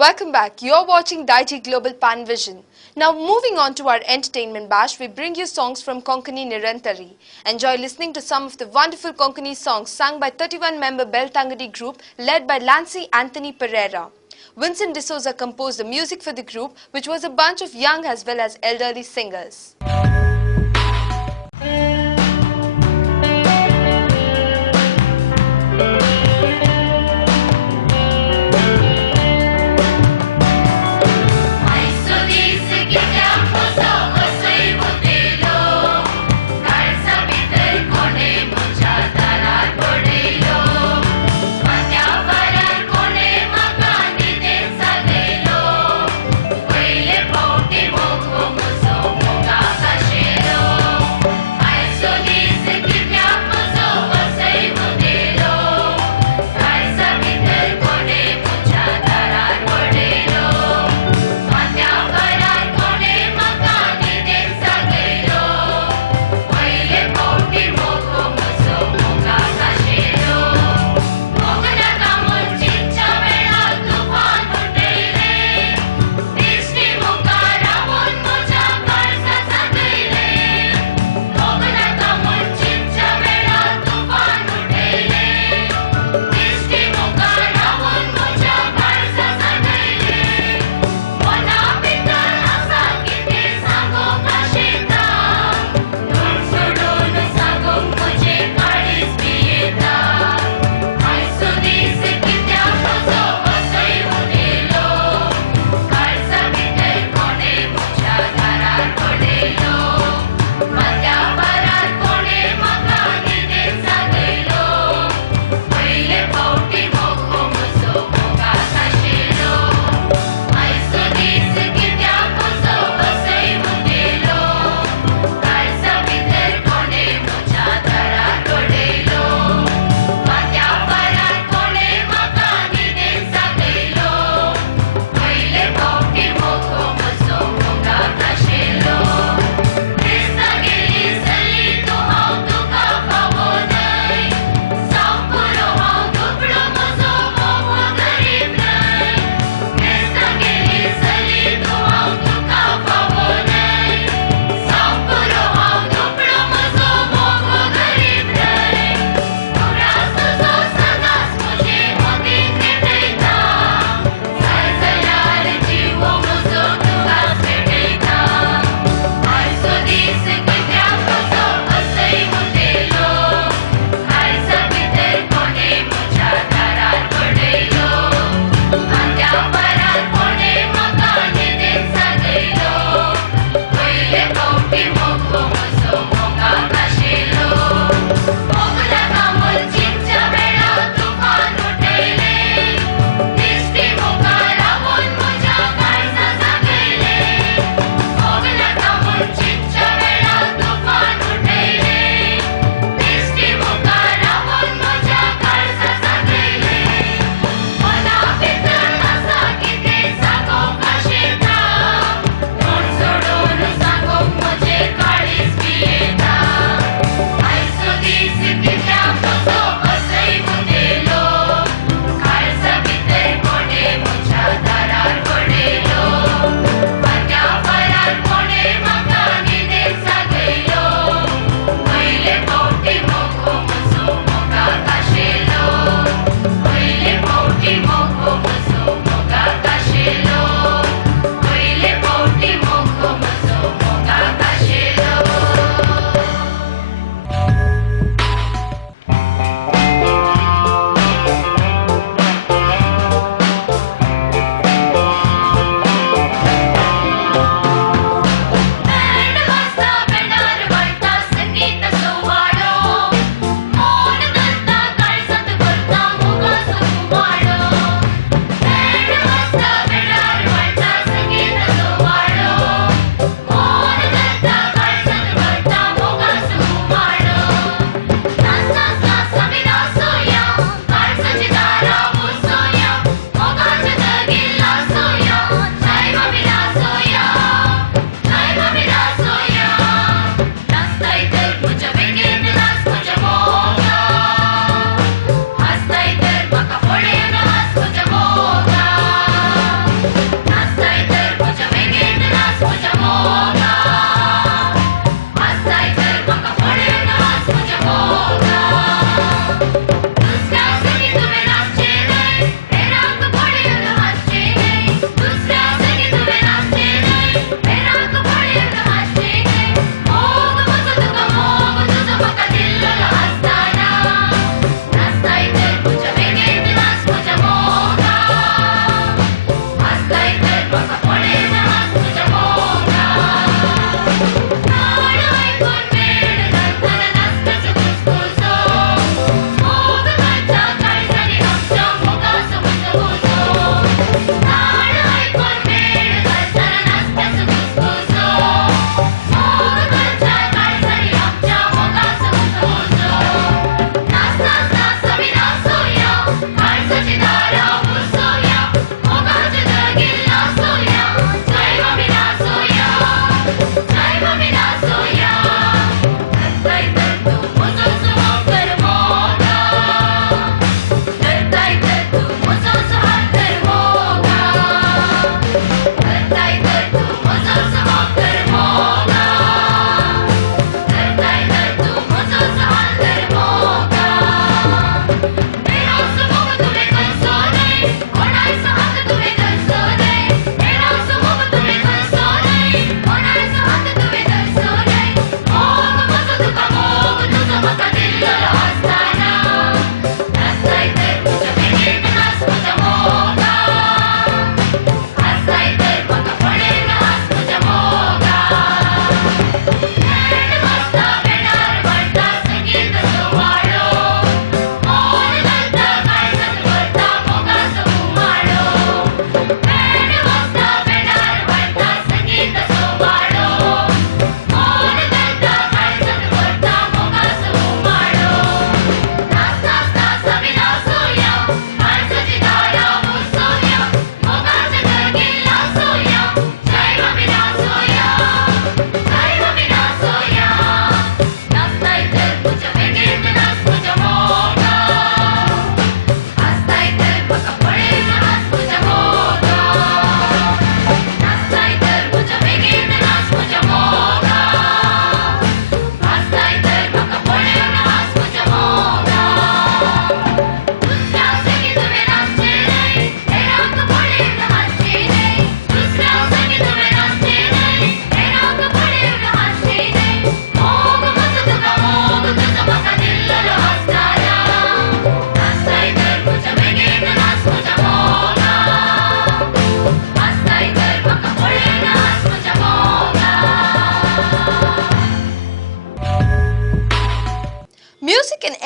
Welcome back. You're watching Digi Global Pan Vision. Now moving on to our entertainment bash, we bring you songs from Konkani Nirantari. Enjoy listening to some of the wonderful Konkani songs sung by 31-member Beltangadi group led by Lancy Anthony Pereira. Vincent D'Souza composed the music for the group, which was a bunch of young as well as elderly singers.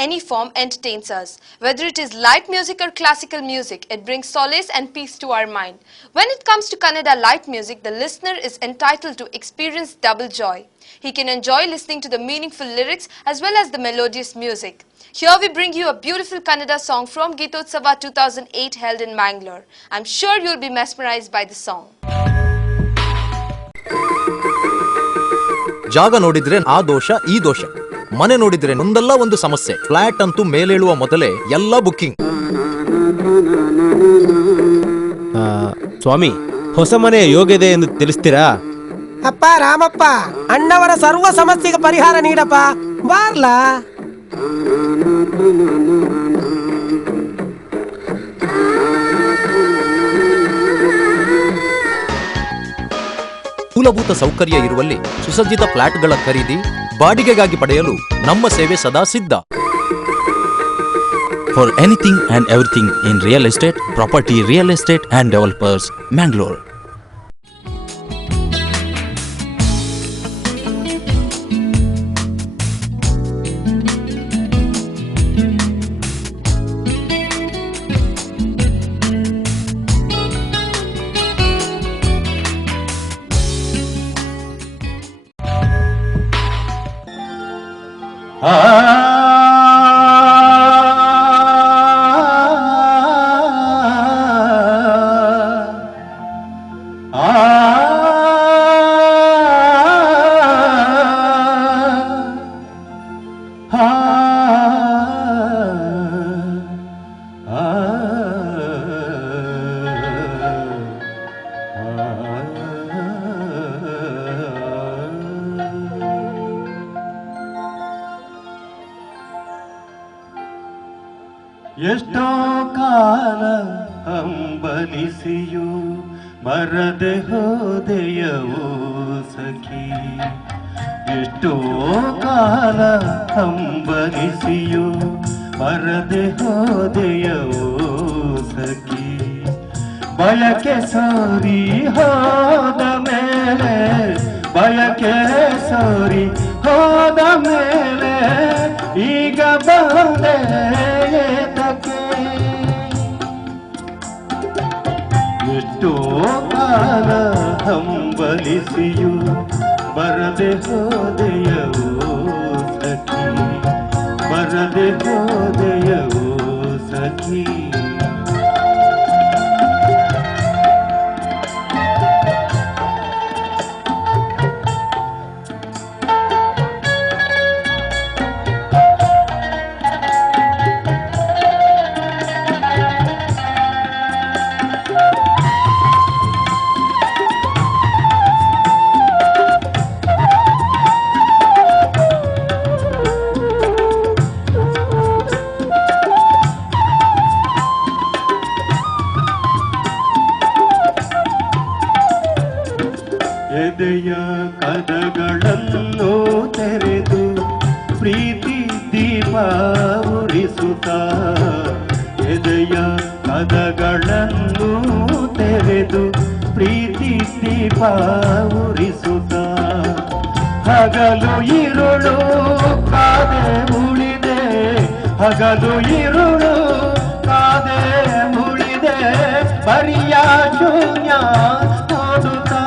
any form entertains us. Whether it is light music or classical music, it brings solace and peace to our mind. When it comes to Kannada light music, the listener is entitled to experience double joy. He can enjoy listening to the meaningful lyrics as well as the melodious music. Here we bring you a beautiful Kannada song from Geetotsava 2008 held in Mangalore. I'm sure you'll be mesmerized by the song. ಜಾಗ ನೋಡಿದ್ರೆ ಆ ದೋಷ ಈ ದೋಷ, ಮನೆ ನೋಡಿದ್ರೆ ಒಂದಲ್ಲ ಒಂದು ಸಮಸ್ಯೆ. ಫ್ಲಾಟ್ ಅಂತೂ ಮೇಲೇಳುವ ಮೊದಲೇ ಎಲ್ಲ ಬುಕ್ಕಿಂಗ್. ಸ್ವಾಮಿ, ಹೊಸ ಮನೆಯ ಯೋಗ್ಯತೆ ಎಂದು ತಿಳಿಸ್ತೀರಾ? ಅಪ್ಪ ರಾಮಪ್ಪ, ಅಣ್ಣವರ ಸರ್ವ ಸಮಸ್ಯೆಗೆ ಪರಿಹಾರ ನೀಡಪ್ಪ, ಬಾರ್ಲಾ. ಮೂಲಭೂತ ಸೌಕರ್ಯ ಇರುವಲ್ಲಿ ಸುಸಜ್ಜಿತ ಫ್ಲಾಟ್ಗಳ ಖರೀದಿ, ಬಾಡಿಗೆಗಾಗಿ ಪಡೆಯಲು ನಮ್ಮ ಸೇವೆ ಸದಾ ಸಿದ್ಧ. For anything and everything in real estate, property, real estate and developers, Mangalore. ಎಷ್ಟೋ ಕಾಲ ಹಂಬಲಿಸಿಯು ಮರದೆ ಹೋದೆಯವು ಸಖಿ, ಎಷ್ಟೋ ಕಾಲ ಹಂಬಲಿಸಿಯು ಮರದೆ ಹೋದೆಯವು ಸಖಿ. ಬಯಕೆ ಸೋರಿ ಹೋದ ಮೇಲೆ, ಬಯಕೆ ಸೋರಿ ಹೋದ ಮೇಲೆ ಈಗ ಬಂದೆ ಏತಕ್ಕೆ. ಎಷ್ಟೋ ಕಾಲ ಹಂಬಲಿಸಿಯು ಬರದೆ ಹೋದೆಯವು ಸಖಿ, ಬರದೆ ಹೋದೆಯವು ಸಖಿ. ಎದೆಯ ಕದಗಳನ್ನು ತೆರೆದು ಪ್ರೀತಿ ದೀಪ ಉರಿಸುತ್ತ, ಎದೆಯ ಕದಗಳನ್ನು ತೆರೆದು ಪ್ರೀತಿ ದೀಪ ಉರಿಸುತ್ತ, ಹಗಲು ಇರುಳು ಕಾದೆ ಉಳಿದೆ, ಹಗಲು ಇರುಳು ಕಾದೆ ಉಳಿದೆ, ಬರಿಯ ಶೂನ್ಯ ನೋಡುತ್ತಾ.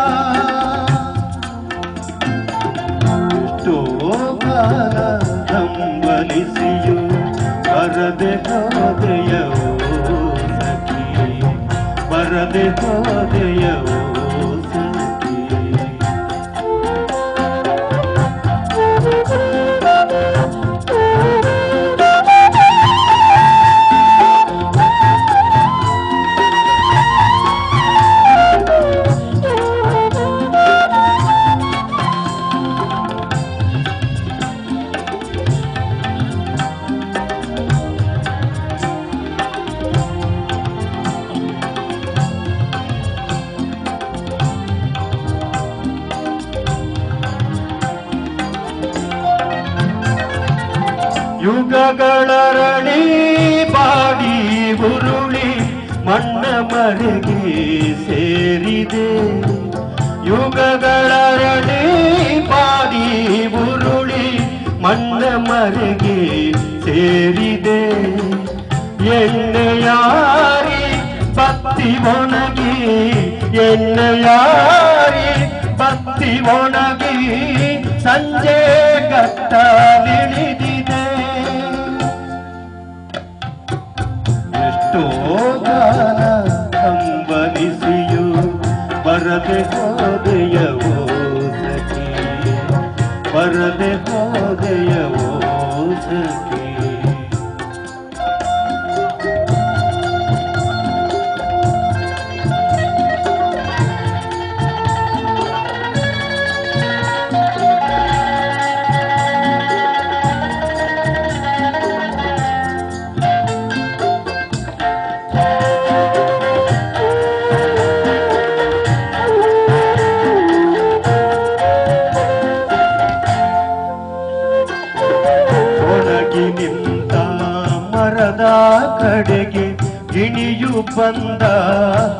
ಕಾಲ ಹಂಬಲಿಸಿಯು ಬರದೆ ಹೋದೆಯವು ಸಖಿ, ಬರದೆ ಹೋದೆಯವು ಸಖಿ. ಯುಗಗಳರಳಿ ಬಾಡಿ ಉರುಳಿ ಮಣ್ಣ ಮರೆಗೆ ಸೇರಿದೆ, ಯುಗಗಳರಳಿ ಬಾಡಿ ಉರುಳಿ ಮಣ್ಣ ಮರೆಗೆ ಸೇರಿದೆ ಎಣ್ಣೆಯಾರಿ ಬತ್ತಿ ಒಣಗಿ ಎಣ್ಣೆಯಾರಿ ಬತ್ತಿ ಒಣಗಿ ಸಂಜೆ ಕತ್ತಲಿಳಿದಿದೆ ಎಷ್ಟೋ ಗಾನ ಕಂಬನಿಸಿಯು ಬರದೆ ಹೋದೆಯವೋ ಸಖಿ ಬರದೆ ಹೋದೆಯವೋ ಸಖಿ ನಿಂತ ಮರದ ಕಡೆಗೆ ಗಿಣಿಯು ಬಂದ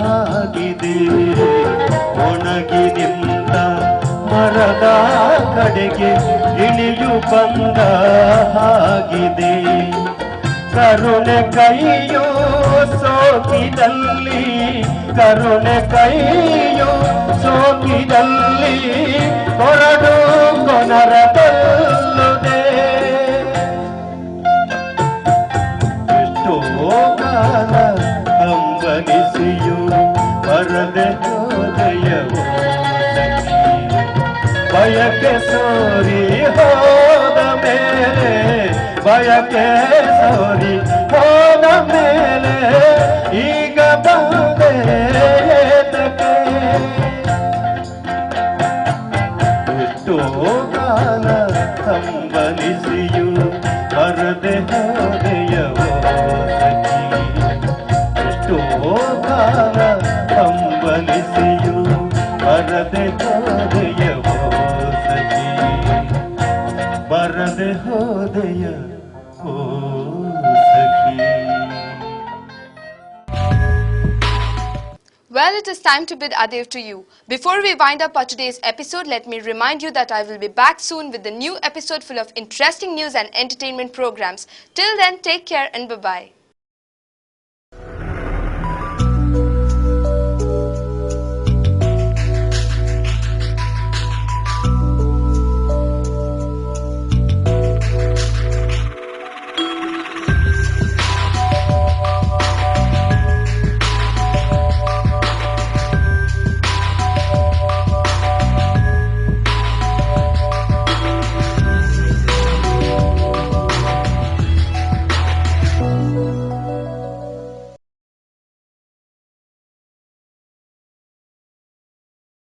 ಹಾಗಿದೆ ಒಣಗಿ ನಿಂತ ಮರದ ಕಡೆಗೆ ಗಿಣಿಯು ಬಂದ ಹಾಗಿದೆ ಕರುಣೆ ಕೈಯೋ ಸೋಕಿದಲ್ಲಿ ಕರುಣೆ ಕೈಯೋ ಸೋಕಿದಲ್ಲಿ ಹೊರಡು ಕೊನರದಲ್ಲುದೆ ಕಂಬನಿಸಿಯು ಬರದೆ ಹೋದೆಯವೋ ಸಖಿ ಬಯಕೆ ಸೋರಿ ಹೋದ ಮೇಲೆ ಬಯಕೆ ಸೋರಿ ಹೋದ ಮೇಲೆ ಈಗ ಬಂದೆ ಏತಕ್ಕೆ ಎಷ್ಟೋ ಕಾಲ ಕಂಬನಿಸಿಯು ಬರದೆ ಹೋದೆಯವೋ ಸಖಿ ಎಷ್ಟೋ ಕಾಲ ಕಂಬನಿಸಿಯು ಬರದೆ ಹೋದೆಯವೋ ಸಖಿ ಬರದೆ ಹೋದೆಯವೋ ಸಖಿ. Well, it is time to bid adieu to you. Before we wind up our today's episode, let me remind you that I will be back soon with a new episode full of interesting news and entertainment programs. Till then, take care and bye-bye.